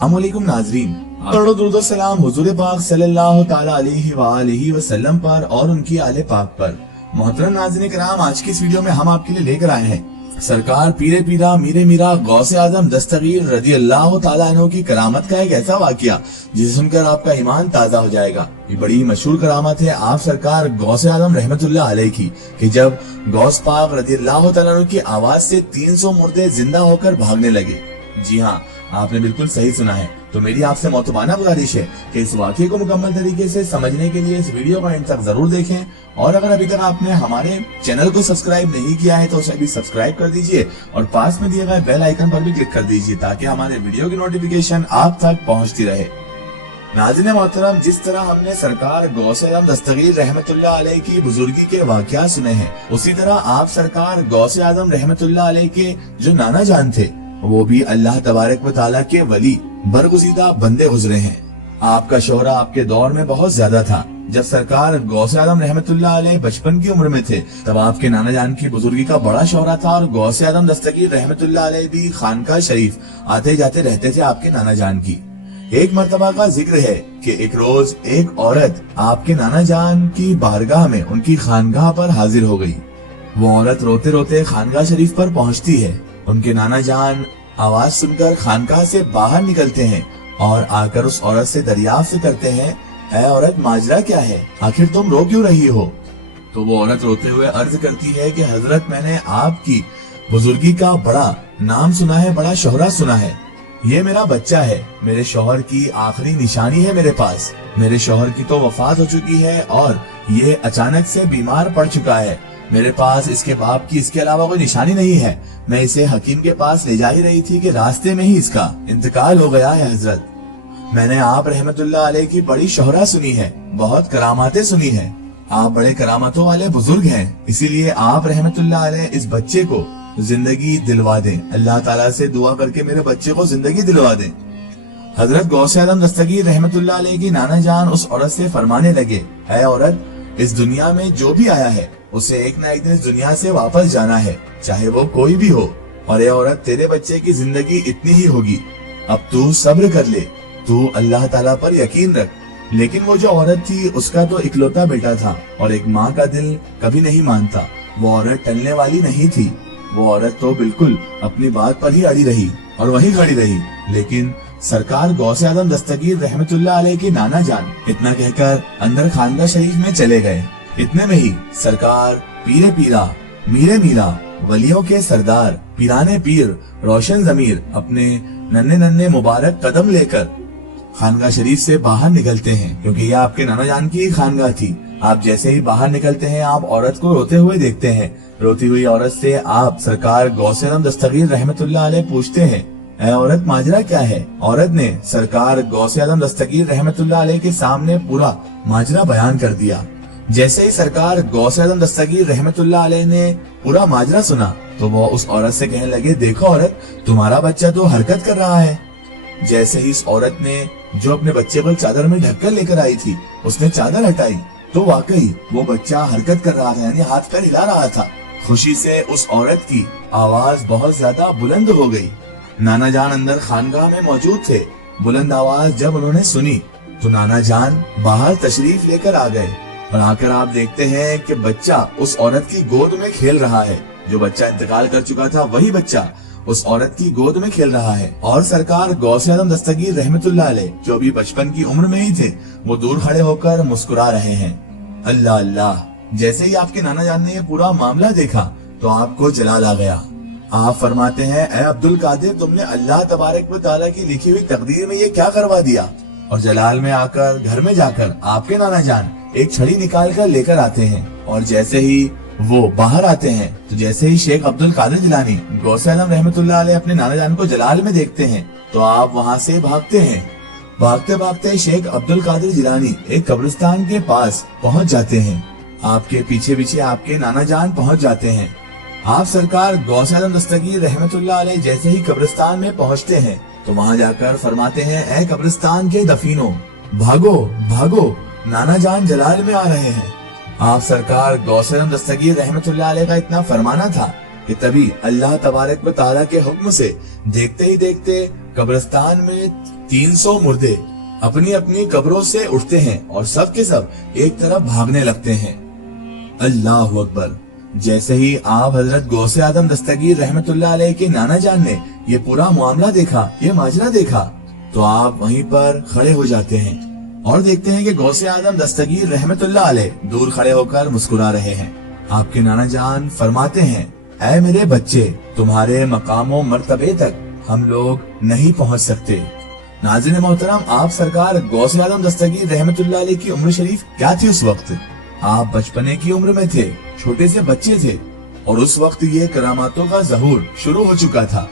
अस्सलामुअलैकुम नाजरीन, करोड़ों दुरूद और सलाम हुजूर पाक सल्लल्लाहु ताला अलैहि वसल्लम पर और उनकी आले पाक पर। मोहतरम नाज़रीन किराम, आज की इस वीडियो में हम आपके लिए लेकर आए हैं सरकार पीरे पीरा मीरे मीरा गौसे आजम दस्तगीर रज़ी अल्लाह ताला अन्हु की करामत का एक ऐसा वाकया जिसे सुनकर आपका ईमान ताजा हो जाएगा। ये बड़ी मशहूर करामत है आप सरकार गौसे आजम रहमतुल्लाह अलैह की कि जब गौस पाक रज़ी अल्लाह ताला अन्हु की आवाज से 300 मुर्दे जिंदा होकर भागने लगे। जी हाँ, आपने बिल्कुल सही सुना है। तो मेरी आपसे मोतबाना गुजारिश है कि इस वाक़े को मुकम्मल तरीके से समझने के लिए इस वीडियो को अंत तक जरूर देखें, और अगर अभी तक आपने हमारे चैनल को सब्सक्राइब नहीं किया है तो उसे भी सब्सक्राइब कर दीजिए और पास में दिए गए बेल आइकन पर भी क्लिक कर दीजिए ताकि हमारे वीडियो की नोटिफिकेशन आप तक पहुँचती रहे। नाज़रीन मोहतरम, जिस तरह हमने सरकार गौसे आजम दस्तगीर रहमतुल्लाह अलैह की बुजुर्गी के वाक़या सुने हैं, उसी तरह आप सरकार गौसे आजम रहमतुल्लाह अलैह के जो नाना जान थे वो भी अल्लाह तबारक व तआला के वली बरगुज़ीदा बंदे गुजरे हैं। आपका शोहरा आपके दौर में बहुत ज्यादा था। जब सरकार गौसे आजम रहमतुल्लाह अलैह बचपन की उम्र में थे तब आपके नाना जान की बुजुर्गी का बड़ा शोहरा था, और गौसे आजम दस्तगीर रहमतुल्लाह अलैह भी खानकाह शरीफ आते जाते रहते थे आपके नाना जान की। एक मर्तबा का जिक्र है कि एक रोज एक औरत आपके नाना जान की बारगाह में उनकी खानगाह पर हाजिर हो गई। वो औरत रोते रोते खानगाह शरीफ पर पहुंचती है। उनके नाना जान आवाज सुनकर खानकाह से बाहर निकलते हैं और आकर उस औरत से दरियाफ्त करते हैं, ऐ औरत माजरा क्या है, आखिर तुम रो क्यों रही हो? तो वो औरत रोते हुए अर्ज करती है कि हजरत, मैंने आपकी बुजुर्गी का बड़ा नाम सुना है, बड़ा शोहरा सुना है। ये मेरा बच्चा है, मेरे शौहर की आखिरी निशानी है मेरे पास। मेरे शौहर की तो वफात हो चुकी है और ये अचानक से बीमार पड़ चुका है। मेरे पास इसके बाप की इसके अलावा कोई निशानी नहीं है। मैं इसे हकीम के पास ले जा ही रही थी कि रास्ते में ही इसका इंतकाल हो गया है। हजरत, मैंने आप रहमतुल्लाह अलैह की बड़ी शोहरा सुनी है, बहुत करामातें सुनी है। आप बड़े करामातों वाले बुजुर्ग हैं, इसीलिए आप रहमतुल्लाह अलैह इस बच्चे को जिंदगी दिलवा दें। अल्लाह ताला से दुआ करके मेरे बच्चे को जिंदगी दिलवा दें। हजरत गौसे आजम दस्तगीर रहमतुल्लाह अलैह की नाना जान उस औरत से फरमाने लगे, ऐ औरत, इस दुनिया में जो भी आया है उसे एक ना एक दिन इस दुनिया से वापस जाना है, चाहे वो कोई भी हो। और ये औरत, तेरे बच्चे की जिंदगी इतनी ही होगी, अब तू सब्र कर ले, तू अल्लाह ताला पर यकीन रख। लेकिन वो जो औरत थी उसका तो इकलौता बेटा था और एक माँ का दिल कभी नहीं मानता। वो औरत टलने वाली नहीं थी। वो औरत तो बिल्कुल अपनी बात पर ही अड़ी रही और वहीं खड़ी रही। लेकिन सरकार गौसे आजम दस्तगीर रहमतुल्लाह अलैह के नाना जान इतना कहकर अंदर खानगाह शरीफ में चले गए। इतने में ही सरकार पीरे पीरा मीरे मीरा वलियों के सरदार पीराने पीर रोशन जमीर अपने नन्हे नन्हे मुबारक कदम लेकर खानगाह शरीफ से बाहर निकलते हैं, क्योंकि ये आपके नाना जान की ही खानगाह थी। आप जैसे ही बाहर निकलते हैं आप औरत को रोते हुए देखते हैं। रोती हुई औरत से आप सरकार गौसे आजम दस्तगीर रहमतुल्लाह अलैह पूछते हैं, ऐ औरत माजरा क्या है? औरत ने सरकार गौसे आजम दस्तगीर रहमतुल्लाह अलैह के सामने पूरा माजरा बयान कर दिया। जैसे ही सरकार गौसे आजम दस्तगीर रहमतुल्लाह अलैह ने पूरा माजरा सुना तो वो उस औरत से कहने लगे, देखो औरत, तुम्हारा बच्चा तो हरकत कर रहा है। जैसे ही इस औरत ने जो अपने बच्चे को चादर में ढककर लेकर आई थी उसने चादर हटाई तो वाकई वो बच्चा हरकत कर रहा था, यानी हाथ पैर हिला रहा था। खुशी से उस औरत की आवाज बहुत ज्यादा बुलंद हो गई। नाना जान अंदर खानगाह में मौजूद थे। बुलंद आवाज जब उन्होंने सुनी तो नाना जान बाहर तशरीफ लेकर आ गए और आकर आप देखते हैं कि बच्चा उस औरत की गोद में खेल रहा है। जो बच्चा इंतकाल कर चुका था वही बच्चा उस औरत की गोद में खेल रहा है। और सरकार गौसे आजम दस्तगीर रहमतुल्लाह अलैह जो भी बचपन की उम्र में ही थे वो दूर खड़े होकर मुस्कुरा रहे हैं। अल्लाह अल्लाह। जैसे ही आपके नाना जान ने ये पूरा मामला देखा तो आपको जलाल आ गया। आप फरमाते हैं, ऐ अब्दुल कादिर, तुमने अल्लाह तबारक व तआला की लिखी हुई तकदीर में ये क्या करवा दिया? और जलाल में आकर घर में जाकर आपके नाना जान एक छड़ी निकाल कर लेकर आते हैं। और जैसे ही वो बाहर आते हैं तो जैसे ही शेख अब्दुल कादिर जिलानी गौसे आजम रहमतुल्लाह अलैह अपने नाना जान को जलाल में देखते हैं तो आप वहाँ से भागते हैं। भागते भागते शेख अब्दुल कादिर जिलानी एक कब्रिस्तान के पास पहुँच जाते हैं। आपके पीछे पीछे आपके नाना जान पहुँच जाते हैं। आप सरकार गौसे आजम दस्तगीर रहमतुल्लाह अलैह जैसे ही कब्रिस्तान में पहुँचते हैं तो वहाँ जाकर फरमाते हैं, ऐ कब्रिस्तान के दफीनों, भागो भागो, नाना जान जलाल में आ रहे हैं। आप सरकार गौसे आजम दस्तगीर रहमतुल्लाह अलैह का इतना फरमाना था कि तभी अल्लाह तबारक व तआला के हुक्म से देखते ही देखते कब्रिस्तान में 300 मुर्दे अपनी अपनी कब्रों से उठते हैं और सब के सब एक तरफ भागने लगते हैं। अल्लाह अकबर। जैसे ही आप हजरत गौसे आदम दस्तगीर रहमतुल्लाह अलैह के नाना जान ने ये पूरा मामला देखा, ये माजरा देखा, तो आप वहीं पर खड़े हो जाते हैं और देखते हैं कि गौसे आदम दस्तगीर रहमतुल्लाह अलैह दूर खड़े होकर मुस्कुरा रहे हैं। आपके नाना जान फरमाते हैं, ऐ मेरे बच्चे, तुम्हारे मकामो मर्तबे तक हम लोग नहीं पहुंच सकते। नाज़रीन मोहतरम, आप सरकार गौसे आदम दस्तगीर रहमतुल्लाह अलैह की उम्र शरीफ क्या थी उस वक्त? आप बचपने की उम्र में थे, छोटे से बच्चे थे और उस वक्त ये करामातों का ज़हूर शुरू हो चुका था।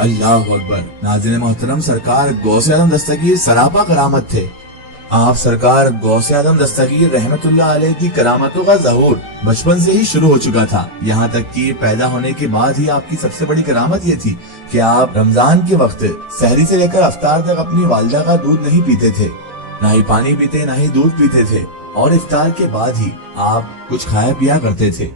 अल्लाह अकबर। नाज़रीन मोहतरम, सरकार गौसे आदम दस्तगीर सरापा करामत थे। आप सरकार गौसे आदम दस्तगीर रहमतुल्लाह अलैह की करामतों का ज़हूर बचपन से ही शुरू हो चुका था। यहाँ तक कि पैदा होने के बाद ही आपकी सबसे बड़ी करामत ये थी कि आप रमजान के वक्त सहरी से लेकर अफ्तार तक अपनी वालिदा का दूध नहीं पीते थे, ना ही पानी पीते, ना ही दूध पीते थे, और इफ्तार के बाद ही आप कुछ खाया पिया करते थे।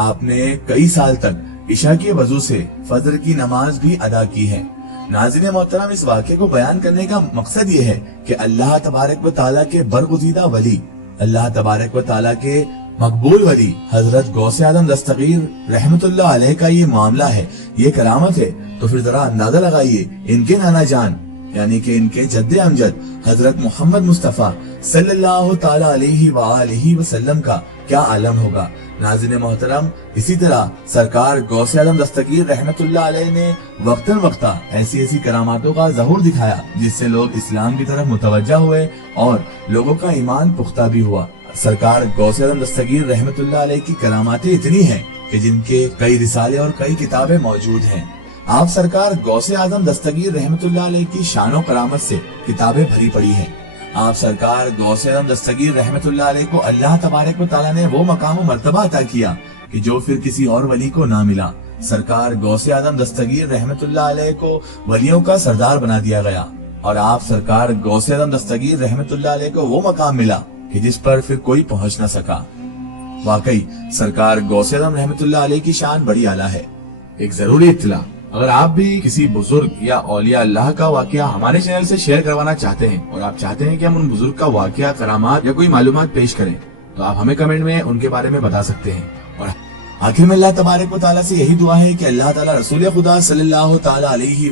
आपने कई साल तक इशा के वजू से फजर की नमाज भी अदा की है। नाज़रीन मोहतरम, इस वाक़े को बयान करने का मकसद ये है कि अल्लाह तबारक व तआला के बरगुज़ीदा वली, अल्लाह तबारक व तआला के मकबूल वली हजरत गौसे आदम दस्तगीर रहमतुल्लाह अलैह का ये मामला है, ये करामत है। तो फिर जरा अंदाजा लगाइए इनके नाना जान यानी कि इनके जद्दे अमजद हजरत मोहम्मद मुस्तफ़ा सल्लल्लाहु ताला अलैहि वसल्लम का क्या आलम होगा। नाज़रीन मोहतरम, इसी तरह सरकार गौसे आदम दस्तगीर रहमतुल्लाह अलैह ने वक्तन वक्ता ऐसी ऐसी करामातों का ज़हूर दिखाया जिससे लोग इस्लाम की तरफ मुतवज्जा हुए और लोगों का ईमान पुख्ता भी हुआ। सरकार गौसे आदम दस्तगीर रहमतुल्लाह अलैह की करामातें इतनी हैं कि जिनके कई रिसाले और कई किताबें मौजूद हैं। आप सरकार गौसे आदम दस्तगीर रहमतुल्लाह अलैह की शान और करामत से किताबें भरी पड़ी हैं। आप सरकार गौसे आदम दस्तगीर रहमतुल्लाह अलैह को अल्लाह तबारक व तआला ने वो मकाम व मर्तबा अता किया कि जो फिर किसी और वली को ना मिला। सरकार गौसे आदम दस्तगीर रहमतुल्लाह अलैह को वलियों का सरदार बना दिया गया और आप सरकार गौसे आदम दस्तगीर रहमतुल्लाह अलैह को वो मकाम मिला कि जिस पर फिर कोई पहुंच न सका। वाकई सरकार गौसे आदम रहमतुल्लाह अलैह की शान बड़ी आला है। एक जरूरी इत्तला, अगर आप भी किसी बुजुर्ग या औलिया अल्लाह का वाकया हमारे चैनल से शेयर करवाना चाहते हैं और आप चाहते हैं कि हम उन बुजुर्ग का वाकया, करामात या कोई मालूमात पेश करें, तो आप हमें कमेंट में उनके बारे में बता सकते हैं। और आखिर में अल्लाह तबारक व तआला से यही दुआ है कि अल्लाह ताला रसूल खुदा सल्लल्लाहु ताला अलैहि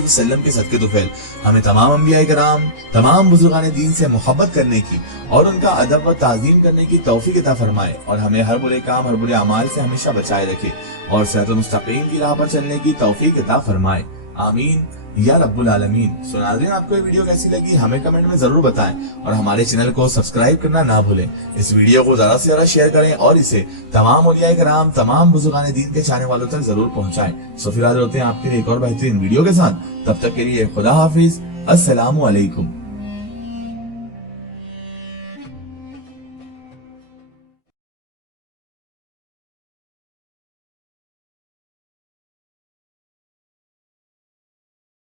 वसल्लम के सदके तुफैल हमें तमाम अंबिया किराम, तमाम बुजुर्गान दीन से मोहब्बत करने की और उनका अदब व ताज़ीम करने की तौफीक अता फरमाए और हमें हर बुरे काम, हर बुरे अमाल से हमेशा बचाए रखे और सिरातुल मुस्तकीम की राह पर चलने की तौफीक अता फरमाए। आमीन या रब्बुल आलमीन। सो नाज़रीन, आपको ये वीडियो कैसी लगी हमें कमेंट में जरूर बताएं और हमारे चैनल को सब्सक्राइब करना ना भूलें। इस वीडियो को ज्यादा से ज्यादा शेयर करें और इसे तमाम औलियाए किराम, तमाम बुजुर्गान दीन के चाहने वालों तक जरूर पहुंचाएं। सो फिर हाजिर होते हैं आपके लिए एक और बेहतरीन वीडियो के साथ। तब तक के लिए खुदा हाफिज, अस्सलामु अलैकुम।